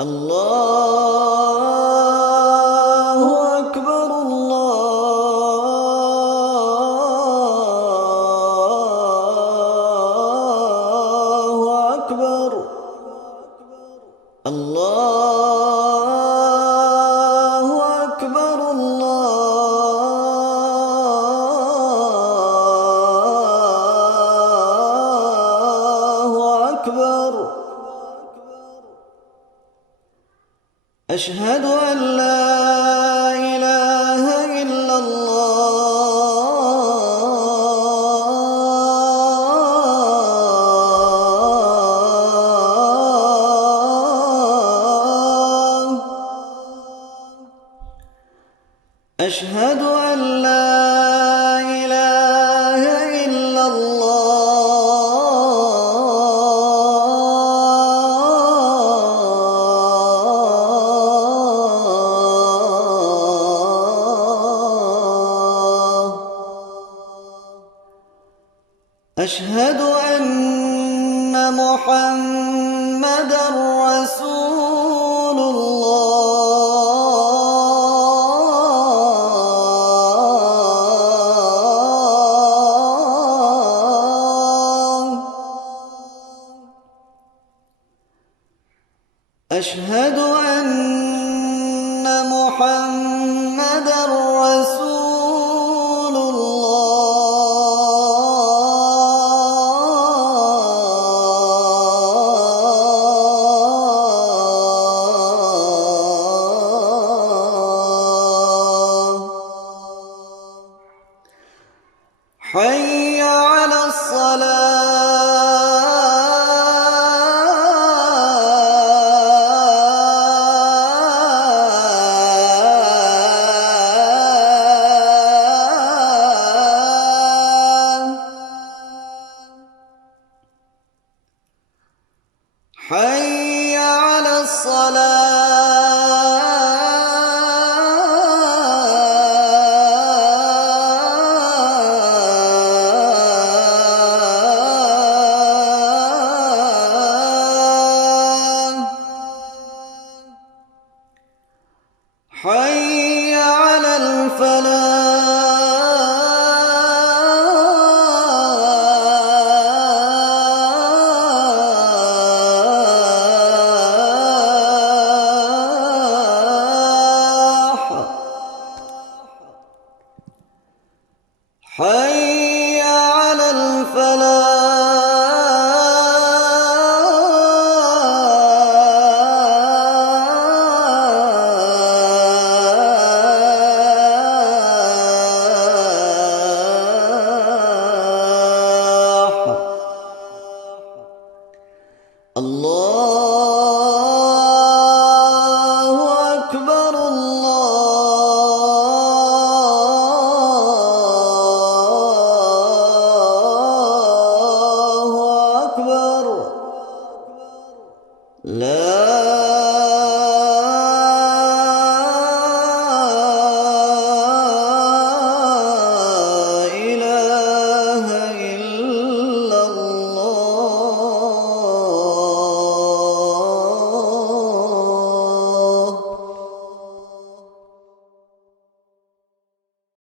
الله أكبر الله أكبر الله أكبر الله أكبر. أشهد أن لا إله إلا الله. أشهد أن لا إله إلا الله. أشهد أن محمدًا رسول الله. أشهد أن محمدًا رسول الله. حي على الصلاة. حي على الصلاة. حي على الفلاح. حي على الفلاح. الله